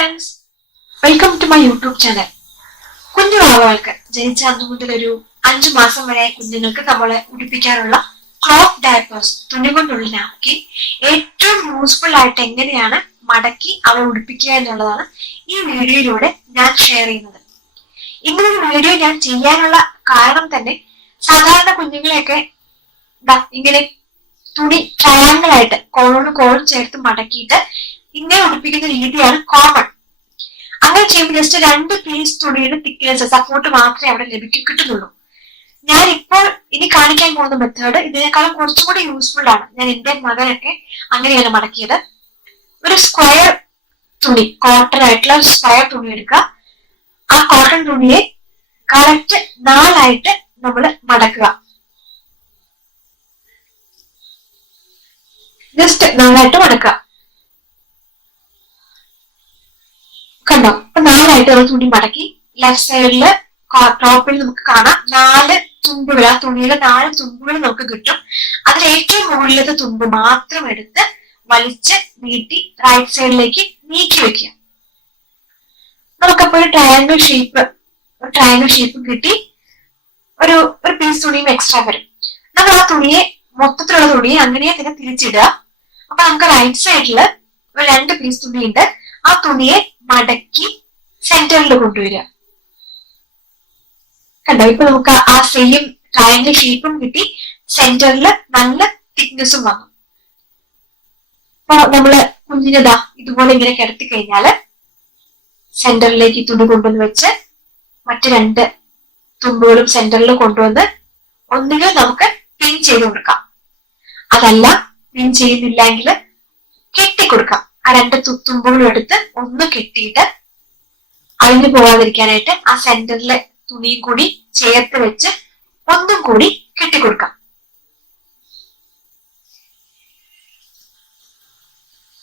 Friends welcome to my YouTube channel കുഞ്ഞു വാവകൾക്ക് ജനിച്ച അന്നു മുതൽ ഒരു അഞ്ചു മാസം വരെ കുഞ്ഞുങ്ങൾക്ക് നമ്മളെ ഉടുപ്പിക്കാനുള്ള ക്ലോത്ത് ഡയപ്പേഴ്സ് തുണി കൊണ്ടുള്ള നാപ്കിൻ ഏറ്റവും യൂസ്ഫുൾ ആയിട്ട് എങ്ങനെയാണ് മടക്കി അവ ഉടുപ്പിക്കുക എന്നുള്ളതാണ് ഈ വീഡിയോയിലൂടെ ഞാൻ ഷെയർ ചെയ്യുന്നത്. ഇങ്ങനൊരു വീഡിയോ ഞാൻ ചെയ്യാനുള്ള കാരണം തന്നെ സാധാരണ കുഞ്ഞുങ്ങളെയൊക്കെ ഇങ്ങനെ തുണി ട്രയാങ്കിൾ ആയിട്ട് കോളോട് കോളും ചേർത്ത് മടക്കിയിട്ട് ഇങ്ങനെ ഉടുപ്പിക്കുന്ന രീതിയാണ് കോമൺ ചെയ്യുമ്പോൾ ജസ്റ്റ് രണ്ട് പീസ് തുണിയുടെ തിക്നെസ് സപ്പോർട്ട് മാത്രമേ അവിടെ ലഭിക്കും കിട്ടുന്നുള്ളൂ. ഞാൻ ഇപ്പോൾ ഇനി കാണിക്കാൻ പോകുന്ന മെത്തേഡ് ഇതിനേക്കാളും കുറച്ചും കൂടി യൂസ്ഫുൾ ആണ്. ഞാൻ എന്റെ മകനൊക്കെ അങ്ങനെയാണ് മടക്കിയത്. ഒരു സ്ക്വയർ തുണി കോട്ടൺ ആയിട്ടുള്ള ഒരു സ്ക്വയർ തുണി എടുക്കുക. ആ കോട്ടൺ തുണിയെ കറക്റ്റ് നാലായിട്ട് നമ്മൾ മടക്കുക. ജസ്റ്റ് നാലായിട്ട് മടക്കുക കണ്ടോ അപ്പൊ നാലായിട്ട് നമ്മൾ തുണി മടക്കി. ലെഫ്റ്റ് സൈഡിൽ ടോപ്പിൽ നമുക്ക് കാണാം. നാല് തുമ്പുകൾ. ആ തുണിയുടെ നാല് തുമ്പുകൾ നമുക്ക് കിട്ടും. അതിൽ ഏറ്റവും മുകളിലത്തെ തുമ്പ് മാത്രം എടുത്ത് വലിച്ച് നീട്ടി റൈറ്റ് സൈഡിലേക്ക് നീക്കി വെക്കുക. നമുക്കപ്പോ ഒരു ട്രയാങ്കിൾ ഷേപ്പ് ഒരു ട്രയാങ്കിൾ ഷേപ്പ് കിട്ടി. ഒരു ഒരു പീസ് തുണിയും എക്സ്ട്രാ വരും. നമ്മൾ ആ തുണിയെ മൊത്തത്തിലുള്ള തുണിയെ അങ്ങനെ തന്നെ തിരിച്ചിടുക. അപ്പൊ നമുക്ക് റൈറ്റ് ഒരു രണ്ട് പീസ് തുണിയുണ്ട്. ആ തുണിയെ മടക്കി സെന്ററിൽ കൊണ്ടുവരിക. കണ്ടോ? ഇപ്പൊ നമുക്ക് ആ സെയിം ട്രയാങ്കിൾ ഷേപ്പും കിട്ടി. സെന്ററിൽ നല്ല തിക്നെസ്സും വന്നു. അപ്പൊ നമ്മൾ കുഞ്ഞിനതാ ഇതുപോലെ ഇങ്ങനെ കിടത്തി കഴിഞ്ഞാൽ സെന്ററിലേക്ക് തുണി കൊണ്ടുവന്ന് വെച്ച് മറ്റു രണ്ട് തുമ്പുകളും സെന്ററിൽ കൊണ്ടുവന്ന് ഒന്നുകിൽ നമുക്ക് പിൻ ചെയ്ത് കൊടുക്കാം. അതല്ല പിൻ ചെയ്യുന്നില്ലെങ്കിൽ കെട്ടിക്കൊടുക്കാം. ആ രണ്ട് തുമ്പുകളും എടുത്ത് ഒന്ന് കെട്ടിയിട്ട് അഴിഞ്ഞു പോവാതിരിക്കാനായിട്ട് ആ സെന്ററിലെ തുണിയും കൂടി ചേർത്ത് വെച്ച് ഒന്നും കൂടി കെട്ടിക്കൊടുക്കാം.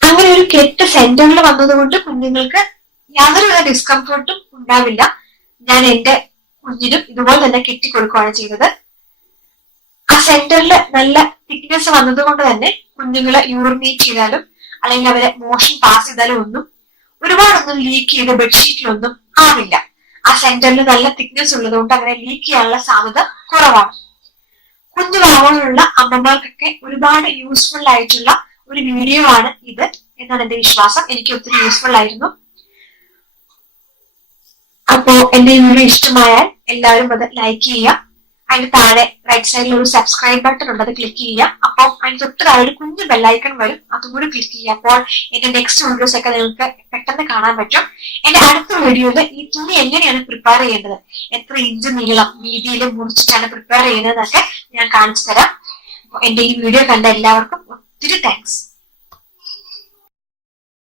അങ്ങനെ ഒരു കെട്ട് സെന്ററിൽ വന്നതുകൊണ്ട് കുഞ്ഞുങ്ങൾക്ക് യാതൊരുവിധ ഡിസ്കംഫർട്ടും ഉണ്ടാവില്ല. ഞാൻ എന്റെ കുഞ്ഞിനും ഇതുപോലെ തന്നെ കെട്ടിക്കൊടുക്കുകയാണ് ചെയ്തത്. ആ സെന്ററിൽ നല്ല തിക്നെസ് വന്നതുകൊണ്ട് തന്നെ കുഞ്ഞുങ്ങളെ യൂറിനേറ്റ് ചെയ്താലും അല്ലെങ്കിൽ അവരെ മോഷൻ പാസ് ചെയ്താലും ഒന്നും ഒരുപാടൊന്നും ലീക്ക് ചെയ്ത് ബെഡ്ഷീറ്റിലൊന്നും ആവില്ല ആ സെന്ററിൽ നല്ല തിക്നെസ് ഉള്ളതുകൊണ്ട് അങ്ങനെ ലീക്ക് ചെയ്യാനുള്ള സാധ്യത കുറവാണ്. കുഞ്ഞു വാവകളുള്ള അമ്മമാർക്കൊക്കെ ഒരുപാട് യൂസ്ഫുൾ ആയിട്ടുള്ള ഒരു വീഡിയോ ആണ് ഇത് എന്നാണ് എന്റെ വിശ്വാസം. എനിക്ക് ഒത്തിരി യൂസ്ഫുൾ ആയിരുന്നു. അപ്പോ എന്റെ വീഡിയോ ഇഷ്ടമായാൽ എല്ലാവരും അത് ലൈക്ക് ചെയ്യുക. അതിന് താഴെ റൈറ്റ് സൈഡിൽ ഒരു സബ്സ്ക്രൈബ് ബട്ടൺ ഉണ്ട് അത് ക്ലിക്ക് ചെയ്യുക. അപ്പം അതിന് തൊട്ട് താഴെ ഒരു കുഞ്ഞു ബെല്ലൈക്കൺ വരും. അതും കൂടി ക്ലിക്ക് ചെയ്യുക. അപ്പോൾ എന്റെ നെക്സ്റ്റ് വീഡിയോസ് ഒക്കെ നിങ്ങൾക്ക് പെട്ടെന്ന് കാണാൻ പറ്റും. എന്റെ അടുത്ത വീഡിയോയിൽ ഈ തുണി എങ്ങനെയാണ് പ്രിപ്പയർ ചെയ്യേണ്ടത്? എത്ര ഇഞ്ച് നീളം വീതിയിൽ മുറിച്ചിട്ടാണ് പ്രിപ്പയർ ചെയ്യുന്നതെന്നൊക്കെ ഞാൻ കാണിച്ചു തരാം. എന്റെ ഈ വീഡിയോ കണ്ട എല്ലാവർക്കും ഒത്തിരി താങ്ക്സ്